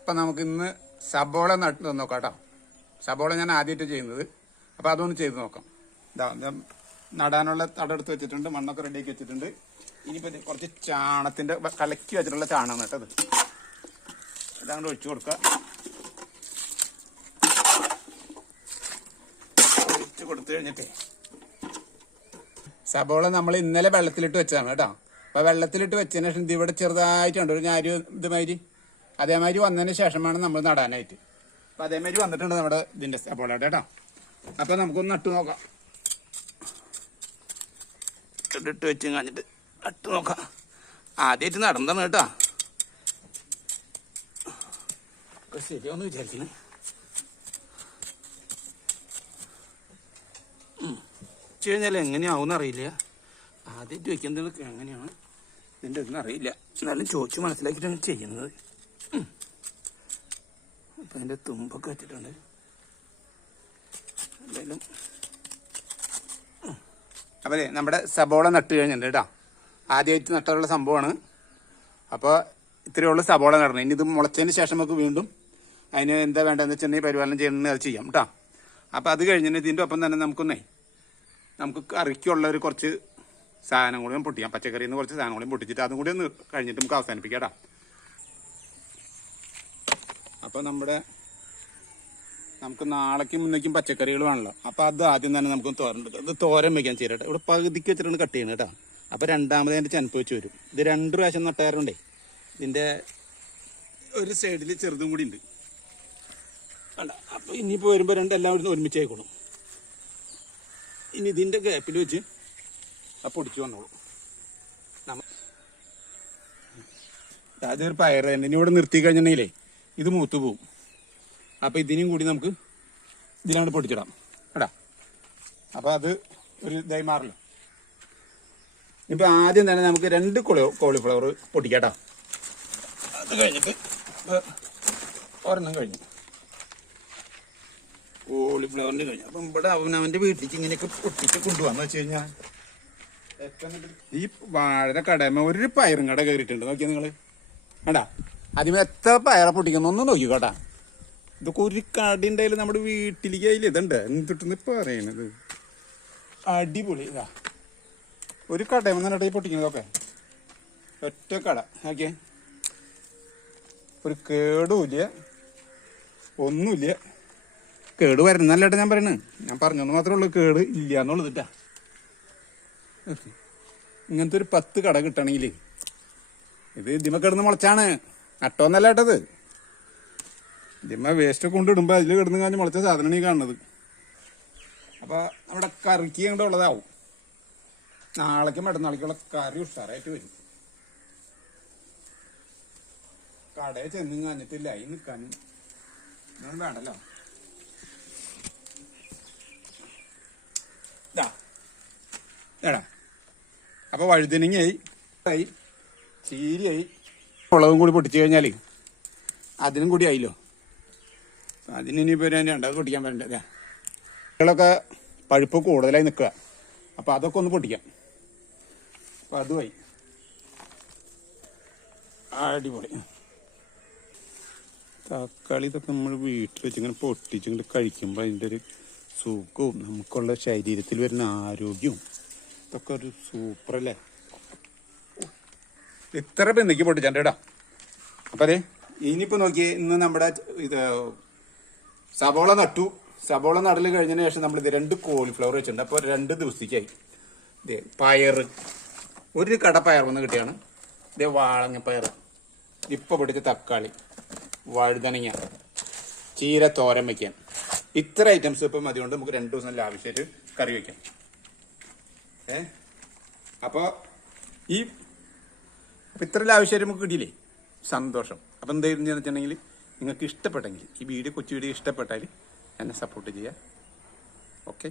അപ്പം നമുക്ക് ഇന്ന് സബോള നട്ട് നോക്കാം കേട്ടോ സബോള ഞാൻ ആദ്യമായിട്ട് ചെയ്യുന്നത്. അപ്പോൾ അതൊന്ന് ചെയ്ത് നോക്കാം. ഇതാ ഞാൻ നടാനുള്ള തടെടുത്ത് വെച്ചിട്ടുണ്ട്. മണ്ണൊക്കെ റെഡിയാക്കി വെച്ചിട്ടുണ്ട്. ഇനിയിപ്പോൾ കുറച്ച് ചാണത്തിന്റെ കലക്കി വെച്ചിട്ടുള്ള ചാണകം കേട്ടത് ഇതാണ്ട് ഒഴിച്ചു കൊടുക്കുക. ഒഴിച്ചു കൊടുത്തു കഴിഞ്ഞിട്ടേ സബോള നമ്മൾ ഇന്നലെ വെള്ളത്തിലിട്ട് വെച്ചതാണ് കേട്ടോ. അപ്പൊ വെള്ളത്തിലിട്ട് വെച്ചതിന് ശേഷം ഇത് ഇവിടെ ചെറുതായിട്ടുണ്ട് ഒരു ഞാൻ ഇതുമാതിരി അതേമാതിരി വന്നതിന് ശേഷമാണ് നമ്മൾ നടാനായിട്ട്. അപ്പൊ അതേമാതിരി വന്നിട്ടുണ്ട് നമ്മുടെ ഇതിന്റെ സബോളയുടെ കേട്ടോ. അപ്പൊ നമുക്കൊന്ന് നട്ടു നോക്കാം. ഇട്ടിട്ട് വെച്ച് കഴിഞ്ഞിട്ട് നട്ടു നോക്കാം. ആദ്യമായിട്ട് നടന്നതാണ് കേട്ടോ. ശരിയാന്ന് വിചാരിക്കണേ വെച്ച് കഴിഞ്ഞാൽ എങ്ങനെയാവും അറിയില്ല. ആദ്യമായിട്ട് വെക്കുന്നത് എങ്ങനെയാണ്? ഇതിന്റെ ഒന്നും അറിയില്ല. എന്നാലും ചോദിച്ച് മനസ്സിലാക്കിയിട്ടാണ് ചെയ്യുന്നത്. അപ്പം അതിന്റെ തുമ്പൊക്കെ വെച്ചിട്ടുണ്ട്. എന്തായാലും അപ്പോൾ നമ്മുടെ സബോള നട്ട് കഴിഞ്ഞിട്ടുണ്ട് കേട്ടോ. ആദ്യമായിട്ട് നട്ടുള്ള സംഭവമാണ്. അപ്പോൾ ഇത്രയുള്ള സബോള നടണം ഇനി ഇത് മുളച്ചതിന് ശേഷം നമുക്ക് വീണ്ടും അതിന് എന്താ വേണ്ടതെന്ന് വെച്ചിട്ടുണ്ടെങ്കിൽ പരിപാലനം ചെയ്യണമെന്ന് അത് ചെയ്യാം കേട്ടോ. അപ്പോൾ അത് കഴിഞ്ഞിട്ട് ഇതിന്റെ ഒപ്പം തന്നെ നമുക്കൊന്നേ നമുക്ക് കറിക്കുള്ള ഒരു കുറച്ച് സാധനം കൂടി പൊട്ടിക്കാം. പച്ചക്കറിയിൽ നിന്ന് കുറച്ച് സാധനം കൂടി പൊട്ടിച്ചിട്ട് അതും കൂടി ഒന്ന് കഴിഞ്ഞിട്ട് നമുക്ക് അവസാനിപ്പിക്കാം കേട്ടോ. അപ്പോൾ നമ്മുടെ നമുക്ക് നാളേക്കും മുന്നേക്കും പച്ചക്കറികൾ വേണമല്ലോ അപ്പോൾ അത് ആദ്യം തന്നെ നമുക്ക് അത് ഇത് തോരൻ വെക്കാൻ ചേരട്ടെ. ഇവിടെ പകുതിക്ക് വെച്ചിട്ടാണ് കട്ട് ചെയ്യുന്നത് കേട്ടോ. അപ്പോൾ രണ്ടാമത് അതിന്റെ ചെനപ്പ് വെച്ച് വരും. ഇത് രണ്ട് പ്രാവശ്യം നട്ടാറുണ്ടേ. ഇതിന്റെ ഒരു സൈഡിൽ ചെറുതും കൂടി ഉണ്ട്. വേണ്ട അപ്പോൾ ഇനിയിപ്പോൾ വരുമ്പോൾ രണ്ട് എല്ലാം ഇവിടുന്ന് ഒരുമിച്ച് ആയിക്കോളും. ഇനി ഇതിന്റെ ഗ്യാപ്പിൽ വെച്ച് അപ്പോൾ ഒടിച്ചു വന്നോളൂ. അതൊരു പയർ തന്നെ. ഇനി ഇവിടെ നിർത്തി കഴിഞ്ഞിട്ടുണ്ടെങ്കിലേ ഇത് മൂത്തു പോവും. അപ്പോൾ ഇതിനും കൂടി നമുക്ക് ഇതിലാണ് പൊടിച്ചിടാം. കേട്ടാ? അപ്പോൾ അത് ഒരു ഇതായി മാറില്ല. ഇപ്പൊ ആദ്യം തന്നെ നമുക്ക് രണ്ട് കോളി കോളിഫ്ലവർ പൊട്ടിക്കാട്ടോ. അത് കഴിഞ്ഞിട്ട് ഒരെണ്ണം കഴിഞ്ഞു. കോളിഫ്ലവറിന്റെ കഴിഞ്ഞു. അപ്പം ഇവിടെ അവനവന്റെ വീട്ടിലേക്ക് ഇങ്ങനെയൊക്കെ പൊട്ടിച്ച് കൊണ്ടുപോകാന്ന് വെച്ച് കഴിഞ്ഞാൽ ഈ വാഴ കടമ ഒരു പയറും കട കയറിയിട്ടുണ്ട്. നോക്കിയാ നിങ്ങൾ കണ്ടാ? ആദ്യമേ എത്ര പയറ പൊട്ടിക്കുന്നു? ഒന്ന് നോക്കിക്കോട്ടാ ഇതൊക്കെ ഒരു കടി ഉണ്ടായാലും നമ്മുടെ വീട്ടിലേക്ക് അതിൽ ഇതുണ്ട്. എന്തിട്ടെന്ന് പറയണത് അടിപൊളി. ഇതാ. ഒരു കടയിൽ നിന്നിട്ട് പൊട്ടിക്കുന്നതൊക്കെ. ഒറ്റ കട. ഓക്കെ ഒരു കേടുമില്ല ഒന്നുമില്ല കേട് വരുന്നല്ലേട്ടാ ഞാൻ പറയണ്. ഞാൻ പറഞ്ഞെന്ന് മാത്രമേ ഉള്ളൂ. കേട് ഇല്ല എന്നുള്ളത് ട്ടാ. ഇങ്ങനത്തെ ഒരു പത്ത് കട കിട്ടണമെങ്കിൽ ഇത് ഇതിമ കിടന്ന് മുളച്ചാണ്. നട്ടോന്നല്ല കേട്ടത് ഇതിമ്മ വേസ്റ്റ് കൊണ്ടിടുമ്പോൾ അതിൽ കിടന്ന് കാഞ്ഞ് മുളച്ച സാധനമാണ് ഈ കാണുന്നത്. അപ്പൊ നമ്മുടെ കറിക്ക് അങ്ങോട്ട് ഉള്ളതാവും. നാളേക്കും മറ്റന്നാളേക്കുള്ള കറി ഉഷാറായിട്ട് വരും. കടയിൽ ചെന്നും കാഞ്ഞിട്ടില്ല അതിൽ നിൽക്കാനും വേണ്ടല്ലോ. ഇതാ. എടാ അപ്പൊ വഴുതനങ്ങയായി മുളകും കൂടി പൊട്ടിച്ചു കഴിഞ്ഞാൽ അതിനും കൂടി ആയില്ലോ. അതിന് ഇനിയിപ്പോൾ ഞാൻ രണ്ടാമത് പൊട്ടിക്കാൻ പറ്റണ്ട കുട്ടികളൊക്കെ പഴുപ്പ് കൂടുതലായി നിൽക്കുക. അപ്പോൾ അതൊക്കെ ഒന്ന് പൊട്ടിക്കാം. അപ്പം അതുമായി. അടിപൊളി. തക്കാളി ഇതൊക്കെ നമ്മൾ വീട്ടിൽ വെച്ചിങ്ങനെ ഇങ്ങനെ പൊട്ടിച്ച് ഇങ്ങനെ കഴിക്കുമ്പോൾ അതിന്റെ ഒരു സുഖവും നമുക്കുള്ള ശരീരത്തിൽ വരുന്ന ആരോഗ്യവും ഇതൊക്കെ ഒരു സൂപ്പറല്ലേ? ഇത്ര പെന്നിക്ക് പൊട്ടിച്ചാണ്ട് കേട്ടോ. അപ്പം അതെ ഇനിയിപ്പോൾ നോക്കി ഇന്ന് നമ്മുടെ ഇത് സബോള നട്ടു. സബോള നടൽ കഴിഞ്ഞതിന് ശേഷം നമ്മൾ ഇത് രണ്ട് കോളിഫ്ലവർ വെച്ചിട്ടുണ്ട്. അപ്പോൾ രണ്ട് ദിവസത്തേക്കായി. ഇതേ പയറ് ഒരു കട പയർ വന്ന് കിട്ടിയാണ്. ഇതേ വാളങ്ങ പയർ ഇപ്പൊ പിടിച്ച തക്കാളി വഴുതനങ്ങ ചീര തോരൻ വെക്കാൻ. ഇത്ര ഐറ്റംസ് ഇപ്പം മതി കൊണ്ട് നമുക്ക് രണ്ട് ദിവസം ആവശ്യമായിട്ട് കറി വെക്കാം. ഏ? അപ്പോൾ ഈ അപ്പം ഇത്ര ആവശ്യം നമുക്ക് കിട്ടിയില്ലേ? സന്തോഷം. അപ്പം എന്തായിരുന്നു വെച്ചിട്ടുണ്ടെങ്കിൽ നിങ്ങൾക്ക് ഇഷ്ടപ്പെട്ടെങ്കിൽ ഈ വീഡിയോ കൊച്ചു വീഡിയോ ഇഷ്ടപ്പെട്ടാൽ എന്നെ സപ്പോർട്ട് ചെയ്യുക. ഓക്കെ